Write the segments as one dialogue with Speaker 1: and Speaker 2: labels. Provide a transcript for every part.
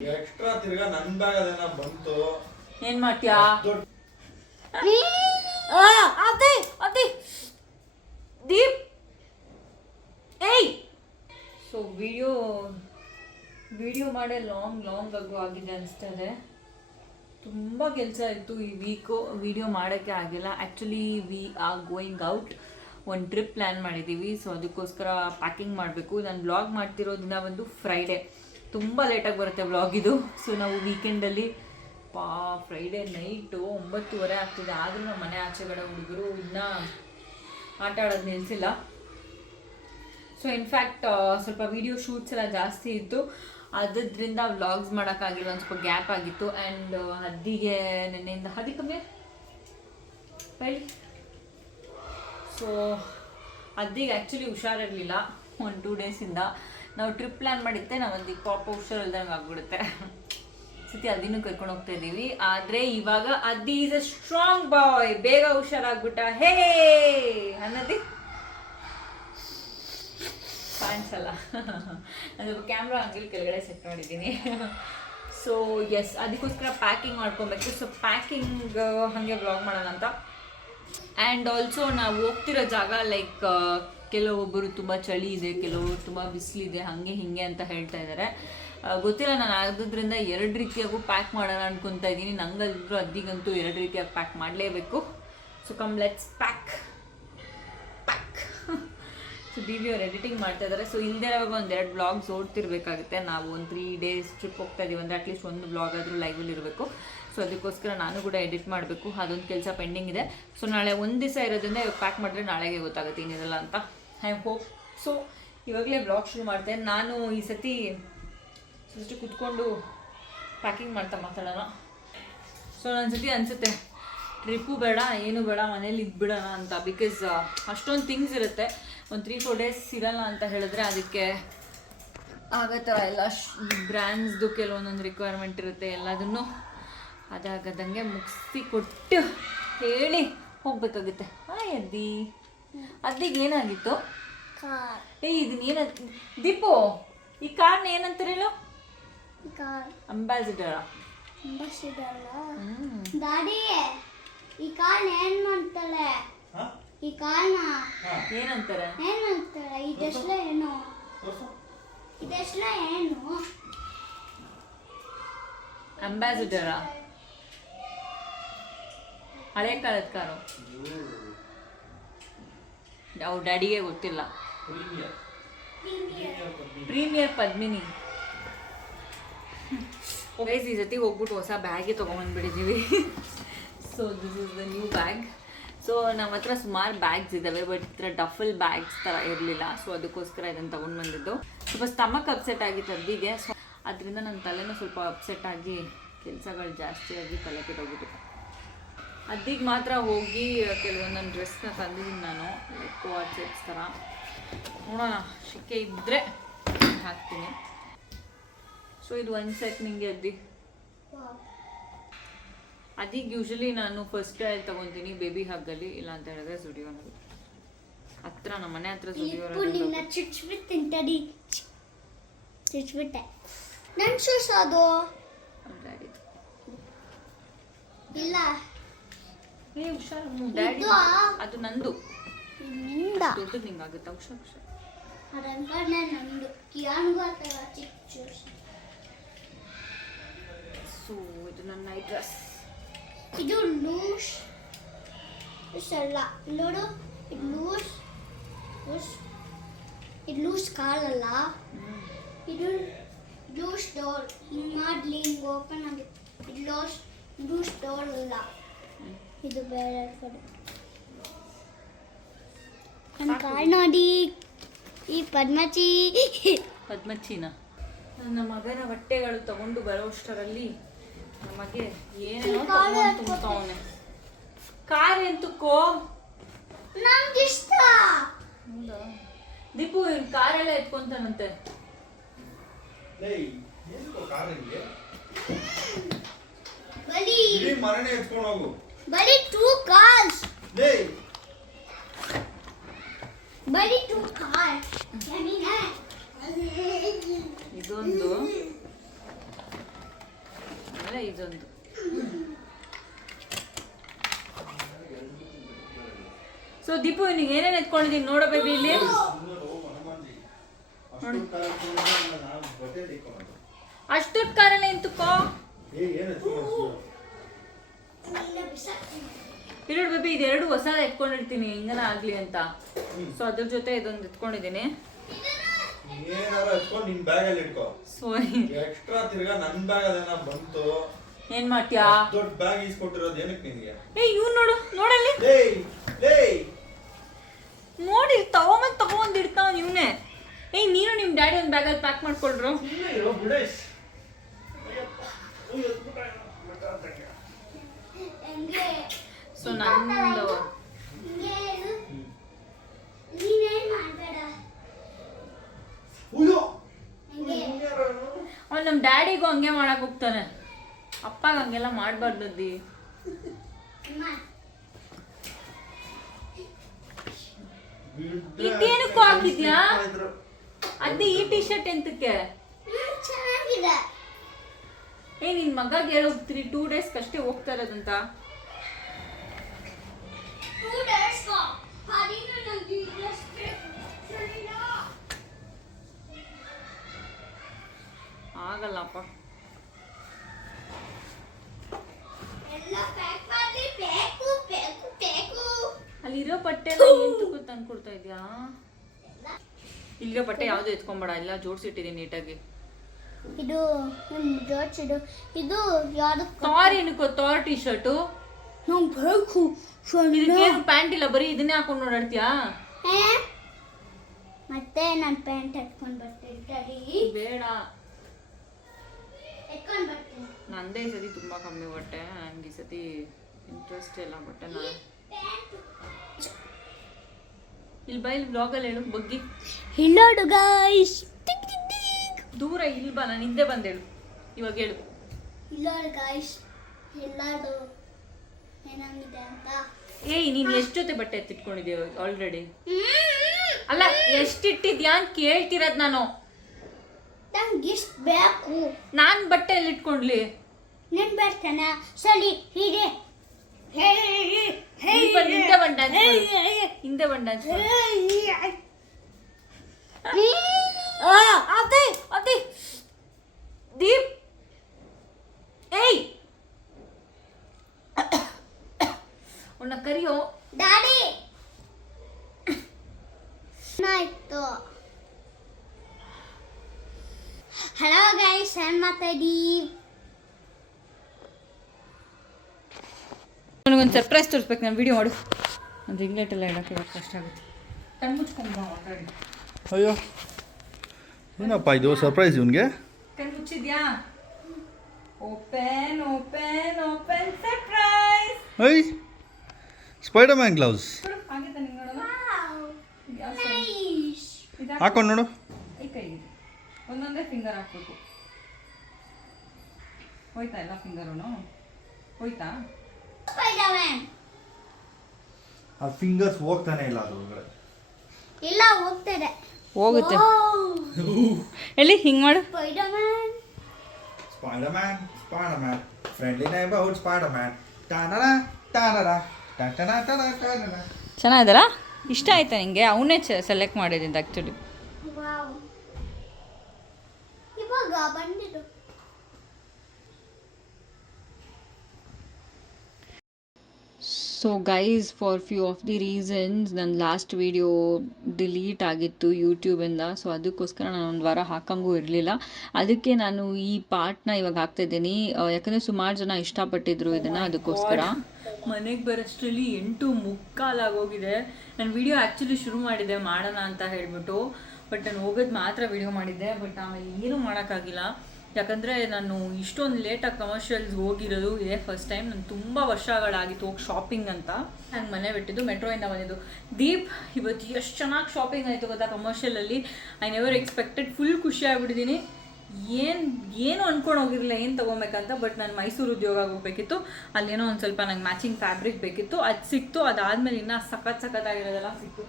Speaker 1: Extra ತಿರ್ಗಾ ನನ್ bag ಅದೇನ ಬಂತು.
Speaker 2: ಏನ್ ಮಾಡ್ತೀಯಾ?
Speaker 1: ದೊಡ್ಡ
Speaker 2: ಆ, ಅದೇ ಅದೇ. ದೀಪ್. ಏಯ್. ಸೊ ವಿಡಿಯೋ ವಿಡಿಯೋ ಮಾಡೇ ಲಾಂಗ್ ಲಾಂಗ್ ಆಗು ಆಗಿದೆ ಅನಿಸ್ತದೆ. ತುಂಬ ಕೆಲಸ ಇತ್ತು ಈ ವೀಕು ವಿಡಿಯೋ ಮಾಡೋಕ್ಕೆ ಆಗಿಲ್ಲ. Actually we are going out ಒಂದು ಟ್ರಿಪ್ ಪ್ಲ್ಯಾನ್ ಮಾಡಿದ್ದೀವಿ ಸೊ ಅದಕ್ಕೋಸ್ಕರ ಪ್ಯಾಕಿಂಗ್ ಮಾಡಬೇಕು. ನಾನು ಬ್ಲಾಗ್ ಮಾಡ್ತಿರೋ ದಿನ ಬಂದು ಫ್ರೈಡೇ ತುಂಬ ಲೇಟಾಗಿ ಬರುತ್ತೆ ಬ್ಲಾಗ್ ಇದು. ಸೊ ನಾವು ವೀಕೆಂಡಲ್ಲಿ ಪಾ ಫ್ರೈಡೇ ನೈಟು ಒಂಬತ್ತುವರೆ ಆಗ್ತಿದೆ. ಆದರೂ ನಮ್ಮ ಮನೆ ಆಚೆಗಡೆ ಹುಡುಗರು ಇನ್ನೂ ಆಟ ಆಡೋದು ನಿಲ್ಲಿಸಿಲ್ಲ ಸೊ ಇನ್ಫ್ಯಾಕ್ಟ್ ಸ್ವಲ್ಪ ವಿಡಿಯೋ ಶೂಟ್ಸ್ ಎಲ್ಲ ಜಾಸ್ತಿ ಇತ್ತು. ಅದರಿಂದ ವ್ಲಾಗ್ಸ್ ಮಾಡೋಕ್ಕಾಗಿಲ್ಲ ಒಂದು ಸ್ವಲ್ಪ ಗ್ಯಾಪ್ ಆಗಿತ್ತು. ಆ್ಯಂಡ್ ಹದ್ದಿಗೆ, ನೆನ್ನೆಯಿಂದ ಹದಿ ಕಮ್ಮಿ? ಹೇಳಿ. ಸೊ ಹದ್ದಿಗೆ ಆ್ಯಕ್ಚುಲಿ ಹುಷಾರಿರಲಿಲ್ಲ. ಒಂದು ಟೂ ಡೇಸಿಂದ ನಾವು ಟ್ರಿಪ್ ಪ್ಲ್ಯಾನ್ ಮಾಡಿದ್ದೆ, ನಾವು ಒಂದು ಪಾಪ ಹುಷಾರಿಲ್ದಂಗೆ ಆಗ್ಬಿಡುತ್ತೆ. ಸತಿ ಅದಿನೂ ಕರ್ಕೊಂಡು ಹೋಗ್ತಾ ಇದ್ದೀವಿ ಆದರೆ ಇವಾಗ ಅದಿ ಈಸ್ ಅ ಸ್ಟ್ರಾಂಗ್ ಬಾಯ್ ಬೇಗ ಹುಷಾರಾಗ್ಬಿಟ್ಟ. ಹೇ ಅನ್ನೋದಿ. ಕಾಣಿಸಲ್ಲ ನಾನು ಕ್ಯಾಮ್ರಾ ಅಂಗಲ್ ಕೆಳಗಡೆ ಸೆಟ್ ಮಾಡಿದ್ದೀನಿ. ಸೊ ಎಸ್ ಅದಕ್ಕೋಸ್ಕರ ಪ್ಯಾಕಿಂಗ್ ಮಾಡ್ಕೊಬೇಕು. ಸೊ ಪ್ಯಾಕಿಂಗ್ ಹಾಗೆ ಬ್ಲಾಗ್ ಮಾಡೋಣ ಅಂತ ಆ್ಯಂಡ್ ಆಲ್ಸೋ ನಾವು ಹೋಗ್ತಿರೋ ಜಾಗ ಲೈಕ್ ಕೆಲವೊಬ್ಬರು ತುಂಬ ಚಳಿ ಇದೆ, ಕೆಲವರು ತುಂಬ ಬಿಸಿಲಿದೆ, ಹಾಗೆ ಹೀಗೆ ಅಂತ ಹೇಳ್ತಾ ಇದ್ದಾರೆ ಗೊತ್ತಿಲ್ಲ, ನಾನು ಆಗೋದ್ರಿಂದ ಎರಡು ರೀತಿಯಾಗೂ ಪ್ಯಾಕ್ ಮಾಡೋಣ ಅನ್ಕೊತಾ ಇದ್ದೀನಿ ನಂಗಲ್ರು ಅದ್ದಿಗಂತೂ ಎರಡು ರೀತಿಯಾಗಿ ಪ್ಯಾಕ್ ಮಾಡಲೇಬೇಕು. So come let's pack pack so B V ಅವ್ರು ಎಡಿಟಿಂಗ್ ಮಾಡ್ತಾ ಇದ್ದಾರೆ ಸೊ ಹಿಂದೆ ಒಂದು ಎರಡು ಬ್ಲಾಗ್ಸ್ ಓಡ್ತಿರ್ಬೇಕಾಗುತ್ತೆ. ನಾವು ಒಂದು ತ್ರೀ ಡೇಸ್ ಟ್ರಿಪ್ ಹೋಗ್ತಾ ಇದ್ದೀವಿ ಅಂದರೆ ಅಟ್ಲೀಸ್ಟ್ ಒಂದು ಬ್ಲಾಗ್ ಆದರೂ ಲೈವಲ್ಲಿ ಇರಬೇಕು. ಸೊ ಅದಕ್ಕೋಸ್ಕರ ನಾನು ಕೂಡ ಎಡಿಟ್ ಮಾಡಬೇಕು. ಅದೊಂದು ಕೆಲಸ ಪೆಂಡಿಂಗ್ ಇದೆ. ಸೊ ನಾಳೆ ಒಂದು ದಿವಸ ಇರೋದ್ರಿಂದ ಪ್ಯಾಕ್ ಮಾಡಿದ್ರೆ ನಾಳೆಗೆ ಗೊತ್ತಾಗುತ್ತೆ ಏನಿರಲ್ಲ ಅಂತ. ಐ ಹೋಪ್ ಸೊ ಇವಾಗಲೇ ಬ್ಲಾಗ್ ಶುರು ಮಾಡ್ತೇನೆ ನಾನು ಈ ಸತಿ ಜಸ್ಟ್ ಕುತ್ಕೊಂಡು ಪ್ಯಾಕಿಂಗ್ ಮಾಡ್ತಾ ಮಾತಾಡೋಣ. ಸೊ ನನ್ನ ಸತಿ ಅನಿಸುತ್ತೆ ಟ್ರಿಪ್ಪು ಬೇಡ, ಏನು ಬೇಡ, ಮನೇಲಿ ಇದ್ಬಿಡೋಣ ಅಂತ. ಬಿಕಾಸ್ ಅಷ್ಟೊಂದು ಥಿಂಗ್ಸ್ ಇರುತ್ತೆ. ಒಂದು ತ್ರೀ ಫೋರ್ ಡೇಸ್ ಇರಲ್ಲ ಅಂತ ಹೇಳಿದ್ರೆ ಅದಕ್ಕೆ ಆಗೋ ಥರ ಎಲ್ಲ ಬ್ರ್ಯಾಂಡ್ಸ್ದು ಕೆಲವೊಂದೊಂದು ರಿಕ್ವೈರ್ಮೆಂಟ್ ಇರುತ್ತೆ ಎಲ್ಲದನ್ನು. ಅದಾಗದಂಗೆ ಮುಗಿಸಿ ಕೊಟ್ಟು ಹೇಳಿ ಹೋಗಬೇಕಾಗುತ್ತೆ. ಹಾಯ್ ಅದ್ದಿ ಅದ್ದಿಗೆ ಏನಾಗಿತ್ತು?
Speaker 3: ಕಾರ್.
Speaker 2: ಏಯ್ ಇದನ್ನ ಏನ ದೀಪು ಈ ಕಾರ್ನ ಏನಂತಾರೆ ಹೇಳು?
Speaker 3: ಕಾರ್.
Speaker 2: ಅಂಬಾಸಿಡರ
Speaker 3: ದಾಡಿ ಈ ಕಾಲ್ ಏನ್ ಮಾಡ್ತಾಳೆ? ಈ
Speaker 1: ಕಾರ್ನ
Speaker 2: ಏನಂತಾರೆ?
Speaker 3: ಏನಂತಾರೆ ಇದೆಲ್ಲ ಏನು. ಇದೆಲ್ಲ ಏನು?
Speaker 2: ಅಂಬಾಸಿಡರ್ ಹಳೆ ಕಾಲದ ಕಾರು. ಅವ್ರ ಡ್ಯಾಡಿಗೆ ಗೊತ್ತಿಲ್ಲ. ಪ್ರೀಮಿಯರ್. ಪದ್ಮಿನಿ. ಗೈಸ್ ಈ ಜೊತೆಗೆ ಹೋಗ್ಬಿಟ್ಟು ಹೊಸ ಬ್ಯಾಗೇ ತೊಗೊಂಬಂದ್ಬಿಟ್ಟಿದ್ದೀವಿ so this is the new bag so ನಮ್ಮ ಹತ್ರ ಸುಮಾರು ಬ್ಯಾಗ್ಸ್ ಇದ್ದಾವೆ ಬಟ್ ಈ ಥರ ಡಫಲ್ ಬ್ಯಾಗ್ಸ್ ಥರ ಇರಲಿಲ್ಲ. ಸೊ ಅದಕ್ಕೋಸ್ಕರ ಇದನ್ನು ತೊಗೊಂಡು ಬಂದಿದ್ದು ಸ್ವಲ್ಪ ಸ್ಟಮಕ್ ಅಪ್ಸೆಟ್ ಆಗಿತ್ತು ತಂದಿದೆ ಸೊ ಅದರಿಂದ ನನ್ನ ತಲೆನೂ ಸ್ವಲ್ಪ ಅಪ್ಸೆಟ್ ಆಗಿ ಕೆಲಸಗಳು ಜಾಸ್ತಿಯಾಗಿ ಆಗಿ ತಲೆ ಕೆಟ್ಟೋಗ್ಬಿಟ್ಟು ಅದ್ದಿಗೆ ಮಾತ್ರ ಹೋಗಿ ಕೆಲವೊಂದೊಂದು ಡ್ರೆಸ್ನ ತಂದಿದ್ದೀನಿ ನಾನು ವಾಚ್ ಸೆಟ್ಸ್ ಥರ ನೋಡೋಣ ಶಿಕ್ಕೆ ಇದ್ದರೆ ಹಾಕ್ತೀನಿ. ಸೊ ಇದು ಒಂದು ಸೆಟ್ ನಿಮಗೆ ಅದ್ದಿ. ಅದಿಗೆ ಯೂಶಲಿ ನಾನು ಫಸ್ಟ್ ಅಲ್ಲಿ ತಗೊತೀನಿ ಬೇಬಿ ಹಗ್ಗಲ್ಲಿ ಇಲ್ಲ ಅಂತ ಹೇಳಿದ್ರೆ ಸುಡಿಯೋನಲ್ಲಿ ಹತ್ರ ನಮ್ಮ ಮನೆ ಹತ್ರ
Speaker 3: ಸುಡಿಯೋ ನಿನ್ನ ಶೂಸ್ ಅದು. ಇಲ್ಲ.
Speaker 2: ಏ ಹುಷಾರ್. ಡ್ಯಾಡಿ. ಅದು ನಂದು.
Speaker 3: ನಿಂದ?
Speaker 2: ದೊಡ್ಡದು ನಿಂಗಾಗುತ್ತಾ? ಹುಷಾರ್ ಹುಷಾರು.
Speaker 3: ಅದಂಕನೆ ನಂದು. ಕಿಯಾನ್ಗೂ ಆತರ ಚಿಕ್ಕ
Speaker 2: ಸೊ ಇದು ನನ್ನ ನೈಟ್ ಡ್ರೆಸ್.
Speaker 3: ಇದು ಲೂಸ್. ಇಷ್ಟಲ್ಲ ನೋಡು ಇದು ಲೂಸ್. ಲೂಸ್. ಇದು ಲೂಸ್ ಕಾಲಲ್ಲ. ಇದು ಲೂಸ್ ಡೋರ್ ಹಿಂಗೆ ಮಾಡ್ಲಿ ಹಿಂಗೆ ಓಪನ್ ಆಗುತ್ತೆ ಇದು ಲೂಸ್ ಲೂಸ್ ಡೋರ್ ಅಲ್ಲ. ಇದು ಬೇರೆ ಕಡೆ ನನ್ನ ಕಾಲ್ ನೋಡಿ. ಈ ಪದ್ಮಚಿ.
Speaker 2: ಪದ್ಮಚ್ಚಿನ. ನನ್ನ ಮಗನ ಬಟ್ಟೆಗಳು ತಗೊಂಡು ಬರೋಷ್ಟರಲ್ಲಿ ನಮಗೆ ಏನೇನೋ ತಗೊಂಡು ತುಂಬ್ತಾವನೆ. ಕಾರ್ ಎಂತಕ್ಕೋ?
Speaker 3: ನಮ್ಗೆ ಇಷ್ಟ
Speaker 2: ಹೌದಾ? ದೀಪು ಇವ್ನ್ ಕಾರೆಲ್ಲ ಎತ್ಕೊಂತಾನಂತೆ?
Speaker 3: ಬರೀ
Speaker 1: ಇಡೀ ಎತ್ಕೊಂಡು ಹೋಗು.
Speaker 3: ಬರೀ ಟೂ ಕಾರ್ಸ್
Speaker 1: ಏಯ್,
Speaker 3: ಬರೀ ಟೂ ಕಾರ್
Speaker 2: ಇದೊಂದು. ಆಮೇಲೆ ಇದೊಂದು. ಸೊ ದೀಪು ನಿನಗೆ ಏನೇನು ಎತ್ಕೊಂಡಿದ್ದೀನಿ ನೋಡೋ ಬೇಬಿ ಇಲ್ಲಿ. ಅಷ್ಟೊತ್ತು ಕಾರಲ್ಲ ಎಂತಕ್ಕೋ ಇರೋಡು ಬೇಬಿ ಇದೆರಡು ಹೊಸದ ಎತ್ಕೊಂಡಿರ್ತೀನಿ ಹಿಂಗನ ಆಗ್ಲಿ ಅಂತ. ಸೊ ಅದ್ರ ಜೊತೆ ಇದೊಂದು ಎತ್ಕೊಂಡಿದ್ದೀನಿ.
Speaker 1: ಏನಾರ ಎತ್ಕೊಂಡು ನಿನ್ ಬ್ಯಾಗಲ್ಲಿ ಇಟ್ಕೋ.
Speaker 2: ಸೊ
Speaker 1: ಎಕ್ಸ್ಟ್ರಾ ತಿರ್ಗಾ ನನ್ ಬ್ಯಾಗ್ ಅದೇನ ಬಂತು.
Speaker 2: ಏನ್ ಮಾಡ್ತೀಯಾ?
Speaker 1: ದೊಡ್ಡ ಬ್ಯಾಗ್ ಈಸ್ಕೊಟ್ಟಿರೋದು ಏನಕ್ಕೆ ನಿನ್ಗೆ?
Speaker 2: ಏ ಇವ್ನು ನೋಡು ನೋಡಲ್ಲಿ.
Speaker 1: ಲೇಯ್ ಲೇಯ್
Speaker 2: ನೋಡಿ ತಗೊಂಬಂದ್ ತಗೊಂಡ್ ಇಡ್ತಾವ ಇವನೇ. ಏಯ್ ನೀನು ನಿಮ್ ಡ್ಯಾಡಿ ಒಂದು ಬ್ಯಾಗಲ್ಲಿ ಪ್ಯಾಕ್ ಮಾಡ್ಕೊಳ್ರು.
Speaker 1: ಇರೋ ಬಿಡೇಶ್.
Speaker 2: ಸೊ ನಂದು ಅವ್ನು ನಮ್ಮ ಡ್ಯಾಡಿಗೂ ಹಂಗೆ ಮಾಡಕ್ ಹೋಗ್ತಾನೆ. ಅಪ್ಪಗ ಹಂಗೆಲ್ಲ ಮಾಡಬಾರ್ದು
Speaker 3: ದಿ
Speaker 2: ಇದೇನಕ್ಕೂ ಹಾಕಿದ್ಯಾ? ಅದ್ದಿ ಈ ಟಿ ಶರ್ಟ್ ಎಂತಕ್ಕೆ ಏ ನಿನ್ ಮಗ ಹೇಳೋಗ್ತೀರಿ ತ್ರೀ ಟೂ ಡೇಸ್ ಅಷ್ಟೇ ಹೋಗ್ತಾ ಇರೋದಂತ
Speaker 3: ಟೂ ಡೇಸ್ ಹರಿನು ನಂಗೆ ಡ್ರೆಸ್ ಸರಿನಾ
Speaker 2: ಆಗಲ್ಲಪ್ಪ. ಅಲ್ಲಿರೋ ಬಟ್ಟೆ ಎಂತಕ್ಕೂ ತಂದು ಕೊಡ್ತಾ ಇದ್ಯಾ? ಇಲ್ಲಿರೋ ಬಟ್ಟೆ ಯಾವ್ದು ಎತ್ಕೊಂಬೇಡ ಎಲ್ಲ ಜೋಡ್ಸಿಟ್ಟಿದ್ದೀನಿ ನೀಟಾಗಿ.
Speaker 3: ಇದು ಜೋಡ್ಸಿಡು. ಇದು ಯಾವ್ದು
Speaker 2: ತಾರ್ ಏನಕ್ಕೋ ತಾರ್ ಟಿ ಶರ್ಟು
Speaker 3: ನಂಗೆ ಬೇಕು
Speaker 2: ಇದಕ್ಕೇನು ಪ್ಯಾಂಟ್ ಇಲ್ಲ ಬರೀ ಇದನ್ನೇ ಹಾಕೊಂಡು ಓಡಾಡ್ತೀಯಾ
Speaker 3: ಮತ್ತೆ ನಾನು ಪ್ಯಾಂಟ್ ಹಾಕೊಂಡು ಬರ್ತೀನಿ ತಡಿ
Speaker 2: ಬೇಡ.
Speaker 3: ಎತ್ಕೊಂಡು ಬರ್ತೀನಿ.
Speaker 2: ನಂದೇ ಈ ಸತಿ ತುಂಬಾ ಕಮ್ಮಿ ಬಟ್ಟೆ ನಂಗೆ ಈ ಸತಿ ಇಂಟ್ರೆಸ್ಟ್ ಇಲ್ಲ ಬಟ್ಟೆ ನಾನು ಇಲ್ಲಿ ಬಾ ಇಲ್ಲಿ ಬ್ಲಾಗಲ್ಲಿ ಹೇಳು ಬಗ್ಗಿ.
Speaker 3: ಹಿನ್ನೋಡು ಗಾಯ್ಸ್
Speaker 2: ದೂರ ಇಲ್ಲಿ ಬಾ ನಾನು ಹಿಂದೆ ಬಂದೇಳು ಇವಾಗ ಹೇಳು.
Speaker 3: ಇಲ್ಲೋಡು ಗಾಯ್ಸ್ ಎಲ್ಲಾಡು ಏನಾಗಿದೆ ಅಂತ.
Speaker 2: ಏಯ್ ನೀನು ಎಷ್ಟು ಜೊತೆ ಬಟ್ಟೆ ಎತ್ತಿಟ್ಕೊಂಡಿದ್ದೀಯ ಆಲ್ರೆಡಿ ಅಲ್ಲ ಎಷ್ಟಿಟ್ಟಿದ್ಯಾ ಅಂತ ಕೇಳ್ತಿರೋದು ನಾನು.
Speaker 3: ನಂಗೆ ಇಷ್ಟು ಬೇಕು.
Speaker 2: ನಾನು ಬಟ್ಟೆ ಎಲ್ಲಿ ಇಟ್ಕೊಂಡ್ಲಿ?
Speaker 3: ನಿನ್ ಬರ್ತಾನ? ಸರಿ ಹೀಗೆ.
Speaker 2: ಹೇ ಬಂದ್ ಹಿಂದೆ ಬಂಡ. ಹಿಂದೆ ಬಂಡ. ಅದೇ ಅದೇ. ದೀಪ್. ಏಯ್. ಅವನ್ನ ಕರಿಯೋ
Speaker 3: ಡ್ಯಾಡಿ ಆಯ್ತು ಹಲೋ ಗೈಸ್ ಏನ್ ಮಾತಾಡಿ
Speaker 2: ನನಗೊಂದು ಸರ್ಪ್ರೈಸ್ ತೋರಿಸ್ಬೇಕು. ನಾನು ವಿಡಿಯೋ ಮಾಡು. ಒಂದು ಇಂಗ್ಲೆಟ್ ಎಲ್ಲ ಇಡೋಕೆ ಇವಾಗ ಕಷ್ಟ ಆಗುತ್ತೆ. ಕಣ್ಣು ಮುಚ್ಕೊಂಡು ಮಾತಾಡಿ.
Speaker 1: ಅಯ್ಯೋ. ಏನಪ್ಪ ಇದು ಸರ್ಪ್ರೈಸ್ ಇವನ್ಗೆ?
Speaker 2: ಕಣ್ ಮುಚ್ಚಿದ್ಯಾ? Open open open surprise
Speaker 1: I Spider Man gloves
Speaker 2: ಹಾಗೆ ತಾನೆ ನೋಡೋಣ ಯಾವ
Speaker 3: ನೈಸ್.
Speaker 1: ಹಾಕೊಂಡು ನೋಡು.
Speaker 2: ಒಂದೊಂದೇ ಫಿಂಗರ್ ಹಾಕ್ಬೇಕು. ಹೋಯ್ತಾ ಎಲ್ಲ ಫಿಂಗರೂ ಹೋಯ್ತಾ?
Speaker 1: ಆ ಫಿಂಗರ್ಸ್ ಹೋಗ್ತಾನೆ ಇಲ್ಲ ಅದ್ರ ಒಳಗಡೆ.
Speaker 3: ಇಲ್ಲ ಹೋಗ್ತದೆ
Speaker 2: ಹೋಗುತ್ತೆ. ಎಲ್ಲಿ? ಹಿಂಗೆ ಮಾಡು.
Speaker 1: Spider Man Spider Man friendly neighbourhood Spider Man ಟಾನರ ಟಾನರ ಟನ ಟನ ಟನ
Speaker 2: ಚೆನ್ನಾಗಿದಲ್ಲ ಇಷ್ಟ ಆಯ್ತಾ ನಿಂಗೆ? ಅವನೇ ಸೆಲೆಕ್ಟ್ ಮಾಡಿದ್ದೀನಿ actually so guys for few of the reasons ನನ್ನ ಲಾಸ್ಟ್ ವಿಡಿಯೋ ಡಿಲೀಟ್ ಆಗಿತ್ತು ಯೂಟ್ಯೂಬಿಂದ ಸೊ ಅದಕ್ಕೋಸ್ಕರ ನಾನು ಒಂದು ವಾರ ಹಾಕಂಗೂ ಇರಲಿಲ್ಲ. ಅದಕ್ಕೆ ನಾನು ಈ ಪಾರ್ಟ್ನ ಇವಾಗ ಹಾಕ್ತಾಯಿದ್ದೀನಿ ಯಾಕಂದರೆ ಸುಮಾರು ಜನ ಇಷ್ಟಪಟ್ಟಿದ್ರು ಇದನ್ನು ಅದಕ್ಕೋಸ್ಕರ. ಮನೆಗೆ ಬರೋಷ್ಟರಲ್ಲಿ ಎಂಟು ಮುಕ್ಕಾಲಾಗೋಗಿದೆ. ನಾನು ವಿಡಿಯೋ ಆ್ಯಕ್ಚುಲಿ ಶುರು ಮಾಡಿದ್ದೆ ಮಾಡೋಣ ಅಂತ ಹೇಳಿಬಿಟ್ಟು. ಬಟ್ ನಾನು ಹೋಗೋದು ಮಾತ್ರ ವಿಡಿಯೋ ಮಾಡಿದ್ದೆ. ಬಟ್ ಆಮೇಲೆ ಏನೂ ಮಾಡೋಕ್ಕಾಗಿಲ್ಲ. ಯಾಕಂದರೆ ನಾನು ಇಷ್ಟೊಂದು ಲೇಟಾಗಿ ಕಮರ್ಷಿಯಲ್ಸ್ ಹೋಗಿರೋದು, ಇದೇ ಫಸ್ಟ್ ಟೈಮ್ ನಾನು ತುಂಬ ವರ್ಷಗಳಾಗಿತ್ತು ಹೋಗಿ ಶಾಪಿಂಗ್ ಅಂತ. ನಾನು ಮನೆ ಬಿಟ್ಟಿದ್ದು ಮೆಟ್ರೋಯಿಂದ ಬಂದಿದ್ದು. ದೀಪ್, ಇವತ್ತು ಎಷ್ಟು ಚೆನ್ನಾಗಿ ಶಾಪಿಂಗ್ ಆಯಿತು ಗೊತ್ತಾ ಕಮರ್ಷಿಯಲಲ್ಲಿ ಐ ನೆವರ್ ಎಕ್ಸ್ಪೆಕ್ಟೆಡ್ ಫುಲ್ ಖುಷಿ ಆಗ್ಬಿಟ್ಟಿದ್ದೀನಿ ಏನು ಏನು ಅಂದ್ಕೊಂಡು ಹೋಗಿರಲಿಲ್ಲ, ಏನು ತೊಗೊಬೇಕಂತ ಬಟ್ ನಾನು ಮೈಸೂರು ಉದ್ಯೋಗ ಹೋಗ್ಬೇಕಿತ್ತು. ಅಲ್ಲೇನೋ ಒಂದು ಸ್ವಲ್ಪ ನಂಗೆ ಮ್ಯಾಚಿಂಗ್ ಫ್ಯಾಬ್ರಿಕ್ ಬೇಕಿತ್ತು. ಅದು ಸಿಕ್ತು, ಅದಾದಮೇಲೆ ಇನ್ನೂ ಸಖತ್ ಸಖತ್ತಾಗಿರೋದೆಲ್ಲ ಸಿಕ್ತು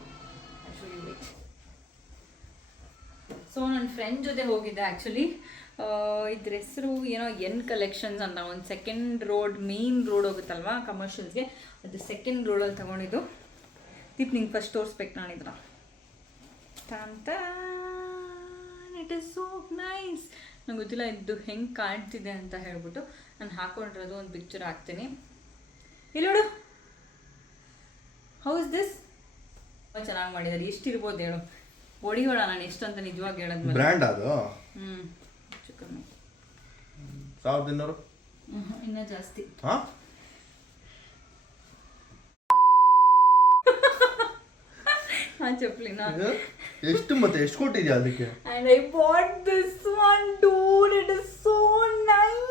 Speaker 2: ಸೊ ನನ್ನ ಫ್ರೆಂಡ್ ಜೊತೆ ಹೋಗಿದ್ದೆ ಆ್ಯಕ್ಚುಲಿ ಇದ್ರ ಹೆಸರು ಏನೋ ಎನ್ ಕಲೆಕ್ಷನ್ಸ್ ಅಂತ, ಒಂದು ಸೆಕೆಂಡ್ ರೋಡ್ ಮೇನ್ ರೋಡ್ ಹೋಗುತ್ತಲ್ವಾ ಕಮರ್ಷಿಯಲ್ಸ್ಗೆ ಅದು ಸೆಕೆಂಡ್ ರೋಡಲ್ಲಿ ತಗೊಂಡಿದ್ದು. ದೀಪ್, ನಿಂಗೆ ಫಸ್ಟ್ ತೋರಿಸ್ಬೇಕು ನಾನಿದ್ರ ಇಟ್ ಇಸ್ ಸೋ ನೈಸ್ ನಂಗೆ ಗೊತ್ತಿಲ್ಲ ಇದು ಹೆಂಗೆ ಕಾಣ್ತಿದೆ ಅಂತ ಹೇಳ್ಬಿಟ್ಟು ನಾನು ಹಾಕೊಂಡಿರೋದು ಒಂದು ಪಿಕ್ಚರ್ ಹಾಕ್ತೀನಿ. ಇಲ್ಲಿ ನೋಡು. ಹೌಸ್ ದಿಸ್ ತುಂಬ ಚೆನ್ನಾಗಿ ಮಾಡಿದ್ದಾರೆ ಎಷ್ಟಿರ್ಬೋದು ಹೇಳು. ಹೊಡಿಯೋಣ ನಾನು ಎಷ್ಟು ಅಂತ ನಿಜವಾಗಿ ಹೇಳೋದು
Speaker 1: ಬ್ರ್ಯಾಂಡ್ ಅದು?
Speaker 2: ಹ್ಞೂ ಚಿಕನ್
Speaker 1: ಸಾವಿರದ ಇನ್ನೂರು?
Speaker 2: ಇನ್ನೂ ಜಾಸ್ತಿ.
Speaker 1: ಹಾಂ?
Speaker 2: ಚಪ್ಪಲಿನ
Speaker 1: ಎಷ್ಟು ಮತ್ತೆ ಎಷ್ಟು ಕೊಟ್ಟಿದ್ಯಾ ಅದಕ್ಕೆ?
Speaker 2: And I bought this one, dude. It is so nice.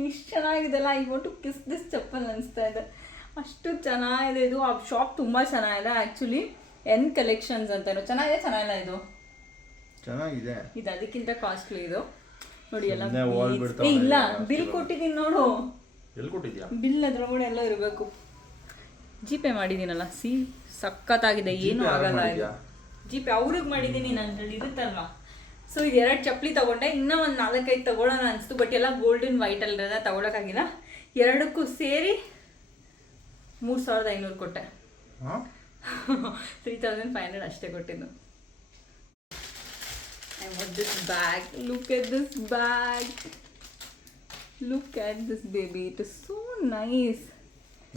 Speaker 2: ಎಷ್ಟು ಚೆನ್ನಾಗಿದೆಲ್ಲ I want to kiss this chappal ಅನಿಸ್ತಾ ಇದೆ. ಅಷ್ಟು ಚೆನ್ನಾಗಿದೆ ಇದು. ಆ ಶಾಪ್ ತುಂಬ ಚೆನ್ನಾಗಿದೆ ಆ್ಯಕ್ಚುಲಿ ಎನ್ ಕಲೆಕ್ಷನ್ಸ್ ಅಂತ ಇರೋ. ಚೆನ್ನಾಗಿದೆ ಚೆನ್ನಾಗಿಲ್ಲ ಇದು?
Speaker 1: ಚೆನ್ನಾಗಿದೆ.
Speaker 2: ಇದು ಅದಕ್ಕಿಂತ ಕಾಸ್ಟ್ಲಿ ಇದು. ನೋಡಿ ಎಲ್ಲ
Speaker 1: ಸುಮ್ನೆ wall
Speaker 2: beads.
Speaker 1: ಬಿಡ್ತಾವೆ
Speaker 2: ಏ, ಇಲ್ಲ ಬಿಲ್. ಕೊಟ್ಟಿದ್ದೀನಿ ನೋಡು.
Speaker 1: ಎಲ್ಲಿ ಕೊಟ್ಟಿದ್ಯಾ?
Speaker 2: ಬಿಲ್ ಅದ್ರೊಳಗಡೆ ಎಲ್ಲ ಇರಬೇಕು. ಜಿಪೇ ಮಾಡಿದ್ದೀನಲ್ಲ. ಸಿ ಸಖತ್ತಾಗಿದೆ. ಏನು ಆಗಲ್ಲ
Speaker 1: ಮಾಡಿದ್ಯಾ?
Speaker 2: ಜಿ ಪೇ ಅವ್ರಿಗೆ ಮಾಡಿದ್ದೀನಿ ನನ್ನಲ್ಲಿ ಇರುತ್ತಲ್ವಾ? ಸೊ ಇದು ಎರಡು ಚಪ್ಪಲಿ ತಗೊಂಡೆ. ಇನ್ನೂ ಒಂದು ನಾಲ್ಕೈದು ತಗೊಳ್ಳೋಣ ಅನಿಸ್ತು ಬಟ್ ಎಲ್ಲ ಗೋಲ್ಡನ್ ವೈಟ್ ಅಲ್ಲಿರೋದ ತೊಗೊಳಕ್ಕಾಗಿಲ್ಲ. ಎರಡಕ್ಕೂ ಸೇರಿ ಮೂರು ಸಾವಿರದ ಐನೂರು ಕೊಟ್ಟೆ. ತ್ರೀ ತೌಸಂಡ್ ಫೈವ್ ಹಂಡ್ರೆಡ್ ಅಷ್ಟೇ ಕೊಟ್ಟಿದ್ದು. I what this bag look at this bag look at this baby it is so nice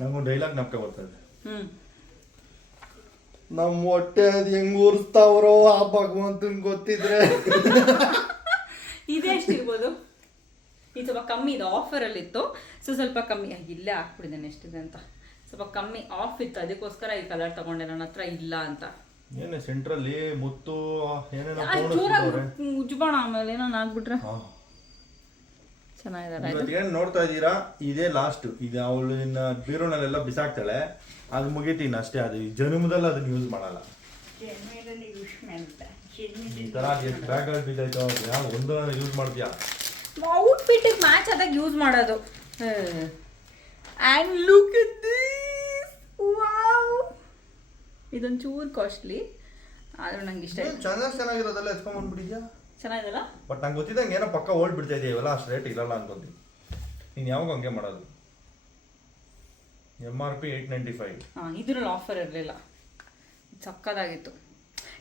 Speaker 1: ನಂಗೊಂದು ಡೈಲಾಗ್ ನಮ್ಕ ಬರ್ತದೆ
Speaker 2: ಹ್ಞೂ
Speaker 1: ನಮ್ಮ ಹೊಟ್ಟೆ ಅದು ಹೆಂಗ್ ಉರಿಸ್ತಾವ್ರೋ ಆ ಭಗವಂತನ್ ಗೊತ್ತಿದ್ರೆ.
Speaker 2: ಇದೇ ಇರ್ಬೋದು ಇದು ಸ್ವಲ್ಪ ಕಮ್ಮಿ ಇದೆ. ಆಫರಲ್ಲಿ ಇತ್ತು ಸೊ ಸ್ವಲ್ಪ ಕಮ್ಮಿ. ಆಗಿ ಇಲ್ಲೇ ಹಾಕ್ಬಿಟ್ಟಿದ್ದೇನೆ ಎಷ್ಟಿದೆ ಅಂತ. ಸ್ವಲ್ಪ ಕಮ್ಮಿ ಆಫ್ ಇತ್ತು. ಅದಕ್ಕೋಸ್ಕರ ಈ ಕಲರ್ ತಗೊಂಡೆ. ನನ್ನ ಹತ್ರ ಇಲ್ಲ ಅಂತ.
Speaker 1: ಏನೇ ಸೆಂಟ್ರಲ್ಲಿ ಮುತ್ತು ಏನೇನೋ
Speaker 2: ಆ, ಜೋರಾಗಿ ಉಜ್ಬಾಣ ಆಮೇಲೆ ಏನೋ ಆಗ್ಬಿಟ್ರೆ ಚೆನ್ನಾಗಿದ್ದಾರೆ.
Speaker 1: ಇವತ್ತು ಏನ್ ನೋಡ್ತಾ ಇದ್ದೀರಾ? ಇದೇ ಲಾಸ್ಟ್ ಇದು ಅವಳು ಇನ್ನ ಬೀರೋನಲ್ಲೆಲ್ಲ ಬಿಸಾಕ್ತಾಳೆ. ಅದು ಮುಗಿತೀನಿ ಅಷ್ಟೇ ಅದು ಈ ಜನ್ಮದಲ್ಲಿ ಅದನ್ನ ಯೂಸ್ ಮಾಡಲ್ಲ. ಈ ಥರ ಎಷ್ಟು ಬ್ಯಾಗ್ಗಳು ಬಿದ್ದೈತೋ ಯಾವ ಒಂದು ಯೂಸ್ ಮಾಡ್ತೀಯಾ?
Speaker 2: ಔಟ್ಫಿಟ್ಟಿಗೆ ಮ್ಯಾಚ್ ಆದಾಗ ಯೂಸ್ ಮಾಡೋದು. And look it this wow ಇದೊಂದು ಚೂರು ಕಾಸ್ಟ್ಲಿ ಆದ್ರೂ ನಂಗೆ ಇಷ್ಟ ಆಯ್ತು.
Speaker 1: ಚೆನ್ನಾಗಿ ಚೆನ್ನಾಗಿರೋದೆಲ್ಲ ಎತ್ಕೊಂಡ್ಬಂದ್ಬಿಟ್ಟಿದ್ಯಾ
Speaker 2: ಚೆನ್ನಾಗಿದಲ್ಲ?
Speaker 1: ಬಟ್ ನಂಗೆ ಗೊತ್ತಿದ್ದಂಗೆ ಏನೋ ಪಕ್ಕ ಓಲ್ಡ್ ಬಿಡ್ತಾ ಇದೆಯಾ ಇವೆಲ್ಲ ಅಷ್ಟು ರೇಟ್ ಇರಲ್ಲ ಅನ್ಕೊಂತೀನಿ. ನೀನು ಯಾವಾಗ ಹಂಗೆ ಮಾಡೋದು. M R P eight ninety five
Speaker 2: ಹಾಂ ಇದ್ರಲ್ಲಿ ಆಫರ್ ಇರಲಿಲ್ಲ. ಸಕ್ಕದಾಗಿತ್ತು.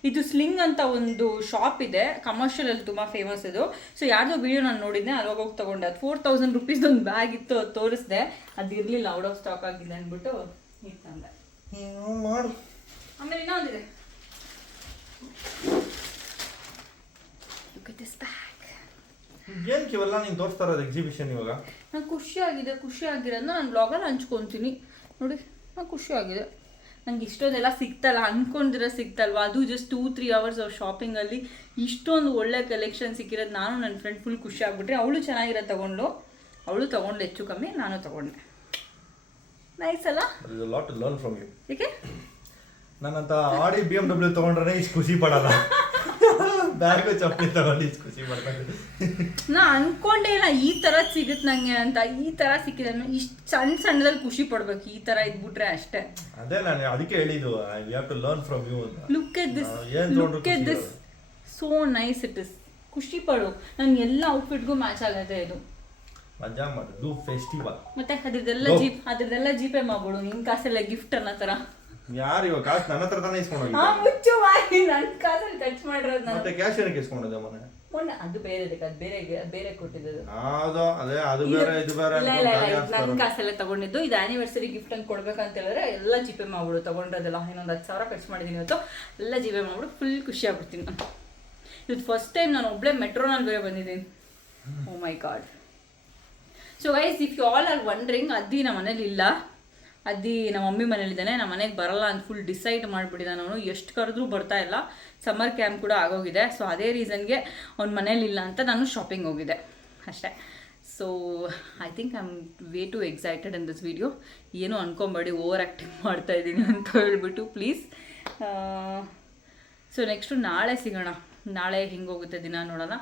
Speaker 2: ಇದು ಸ್ಲಿಂಗ್ ಅಂತ ಒಂದು ಶಾಪ್ ಇದೆ. ಕಮರ್ಷಿಯಲಲ್ಲಿ ತುಂಬ ಫೇಮಸ್ ಇದು. ಸೊ ಯಾರ್ದೋ ವಿಡಿಯೋ ನಾನು ನೋಡಿದ್ದೆ ಅಲ್ಲಿ ಹೋಗಿ ತೊಗೊಂಡೆ. ಅದು ಫೋರ್ ತೌಸಂಡ್ ರುಪೀಸ್ ಒಂದು ಬ್ಯಾಗ್ ಇತ್ತು ಅದು ತೋರಿಸ್ದೆ. ಅದು ಇರಲಿಲ್ಲ ಔಟ್ ಆಫ್ ಸ್ಟಾಕ್ ಆಗಿದೆ ಅಂದ್ಬಿಟ್ಟು ಇದು ತಂದೆ.
Speaker 1: ಮಾಡು
Speaker 2: ಆಮೇಲೆ ಇನ್ನೊಂದಿದೆ.
Speaker 1: ಏನಕ್ಕೆ ಇವೆಲ್ಲ ನೀನು ತೋರಿಸ್ತಾ ಇರೋದು ಎಕ್ಸಿಬಿಷನ್ ಇವಾಗ?
Speaker 2: ನಂಗೆ ಖುಷಿಯಾಗಿದೆ ಖುಷಿಯಾಗಿರೋದನ್ನ ನಾನು ಬ್ಲಾಗಲ್ಲಿ ಹಂಚ್ಕೊತೀನಿ. ನೋಡಿ ನಂಗೆ ಖುಷಿಯಾಗಿದೆ. ನಂಗೆ ಇಷ್ಟೊಂದೆಲ್ಲ ಸಿಗ್ತಲ್ಲ ಅನ್ಕೊಂಡಿರೋ ಸಿಗ್ತಲ್ವ? ಅದು ಜಸ್ಟ್ ಟೂ ತ್ರೀ ಅವರ್ಸ್ ಅವ್ರ ಶಾಪಿಂಗಲ್ಲಿ ಇಷ್ಟೊಂದು ಒಳ್ಳೆ ಕಲೆಕ್ಷನ್ ಸಿಕ್ಕಿರೋದು ನಾನು ನನ್ನ ಫ್ರೆಂಡ್ ಫುಲ್ ಖುಷಿ ಆಗ್ಬಿಟ್ರೆ ಅವಳು ಚೆನ್ನಾಗಿರೋ ತಗೊಂಡು ಅವಳು ತಗೊಂಡು ಹೆಚ್ಚು ಕಮ್ಮಿ ನಾನು ತಗೊಂಡೆ. ನೈಸ್ ಅಲ್ಲ?
Speaker 1: ಲಾಟ್ ಲರ್ನ್ ಫ್ರಮ್ ಯು
Speaker 2: ಏಕೆ?
Speaker 1: ನನ್ನಂತ ಆಡಿ ಬಿ ಎಂ ಡಬ್ಲ್ಯೂ ತಗೊಂಡ್ರೆ ಇಷ್ಟು ಖುಷಿ ಪಡಲ್ಲ. ಬ್ಯಾಗು ಚಪ್ಪಲಿ ತಗೊಂಡು ಇಷ್ಟು ಖುಷಿ ಪಡ್ತಾರೆ
Speaker 2: ನಾ ಅನ್ಕೊಂಡೆ ಇಲ್ಲ ಈ ತರ ಸಿಗುತ್ತೆ ನಂಗೆ ಅಂತ ಈ ತರ ಸಿಕ್ಕಿದೆ ಇಷ್ಟು ಸಣ್ಣ ಸಣ್ಣದಲ್ಲಿ ಖುಷಿ ಪಡ್ಬೇಕು ಈ ಥರ ಇದ್ಬಿಟ್ರೆ ಅಷ್ಟೇ.
Speaker 1: ಅದೇ ನಾನು ಅದಕ್ಕೆ ಹೇಳಿದ್ದು I have to learn from you ಅಂತ.
Speaker 2: Look at this look at this so nice it is ಖುಷಿ ಪಡು. ನನ್ ಎಲ್ಲ ಔಟ್ಫಿಟ್ಗೂ ಮ್ಯಾಚ್ ಆಗತ್ತೆ ಇದು.
Speaker 1: ಮಜಾ ಮಾಡು. ಡೂ ಫೆಸ್ಟಿವಲ್
Speaker 2: ಮತ್ತೆ ಅದ್ರದ್ದೆಲ್ಲ. ಜೀಪ್ ಅದ್ರದ್ದೆಲ್ಲ ಜೀಪೇ ಮಾಡ್ಬಿಡು. ನಿನ್ ಕಾಸೆಲ್ಲ ಗಿಫ್ಟ್ ಅನ್ನೋ ತರ.
Speaker 1: ಯಾರು ಇವಾಗ ಕಾಸು ನನ್ನ ಹತ್ರ ತಾನೇ ಇಸ್ಕೊಂಡು
Speaker 2: ಹಾ ಮುಚ್ಚು ಬಾಯಿ. ನನ್ನ ಕಾಸಲ್ಲಿ ಟಚ್ ಮಾಡಿರೋದು
Speaker 1: ಮತ್ತೆ ಕ್ಯಾಶ್ ಏನಕ್ಕೆ ಇಸ್ಕೊಂಡಿದ್ದೆ ಮೊನ್ನೆ?
Speaker 2: ಮೊನ್ನೆ ಅದು ಬೇರೆ ಅದು ಬೇರೆ ಬೇರೆ ಕೊಟ್ಟಿದ್ದು
Speaker 1: ಅದು ಅದೇ ಅದು ಬೇರೆ ಇದು ಬೇರೆ
Speaker 2: ಇಲ್ಲ ಇಲ್ಲ ಇಲ್ಲ ಇದು ನನ್ನ ಕಾಸೆಲ್ಲ ತಗೊಂಡಿದ್ದು. ಇದು ಆನಿವರ್ಸರಿ ಗಿಫ್ಟ್ ಅಂತ ಕೊಡ್ಬೇಕಂತ ಹೇಳಿದ್ರೆ ಎಲ್ಲ ಜಿಪೇ ಮಾಡ್ಬಿಡು ತಗೊಂಡ್ರದೆಲ್ಲ ಇನ್ನೊಂದು ಹತ್ತು ಸಾವಿರ ಖರ್ಚು ಮಾಡಿದ್ದೀನಿ ಇವತ್ತು. ಎಲ್ಲ ಜಿಪೇ ಮಾಡ್ಬಿಡು ಫುಲ್ ಖುಷಿ ಆಗ್ಬಿಡ್ತೀನಿ ನಾನು. ಇದು ಫಸ್ಟ್ ಟೈಮ್ ನಾನು ಒಬ್ಳೆ ಮೆಟ್ರೋನಲ್ಲಿ ಬೇರೆ ಬಂದಿದ್ದೀನಿ. ಓ my god so guys if you all are wondering ಅದ್ದಿ ನಮ್ಮ ಮನೇಲಿ ಇಲ್ಲ. ಅದ್ದಿ ನಮ್ಮ ಮಮ್ಮಿ ಮನೇಲಿದ್ದಾನೆ, ನಮ್ಮ ಮನೆಗೆ ಬರಲ್ಲ ಅಂತ ಫುಲ್ ಡಿಸೈಡ್ ಮಾಡಿಬಿಟ್ಟಿದ್ದಾನೆ ಅವನು. ಎಷ್ಟು ಕರೆದ್ರೂ ಬರ್ತಾ ಇಲ್ಲ. ಸಮ್ಮರ್ ಕ್ಯಾಂಪ್ ಕೂಡ ಆಗೋಗಿದೆ. ಸೊ ಅದೇ ರೀಸನ್ಗೆ ಅವ್ನ ಮನೇಲಿಲ್ಲ ಅಂತ ನಾನು ಶಾಪಿಂಗ್ ಹೋಗಿದ್ದೆ. ಅಷ್ಟೇ. So I think I am way too excited in this video ಏನು ಅನ್ಕೊಂಬೇಡಿ ಓವರ್ ಆ್ಯಕ್ಟಿಂಗ್ ಮಾಡ್ತಾ ಇದ್ದೀನಿ ಅಂತ ಹೇಳ್ಬಿಟ್ಟು ಪ್ಲೀಸ್ ಸೊ ನೆಕ್ಸ್ಟು ನಾಳೆ ಸಿಗೋಣ. ನಾಳೆ ಹಿಂಗೆ ಹೋಗುತ್ತೆ ದಿನ ನೋಡೋಣ.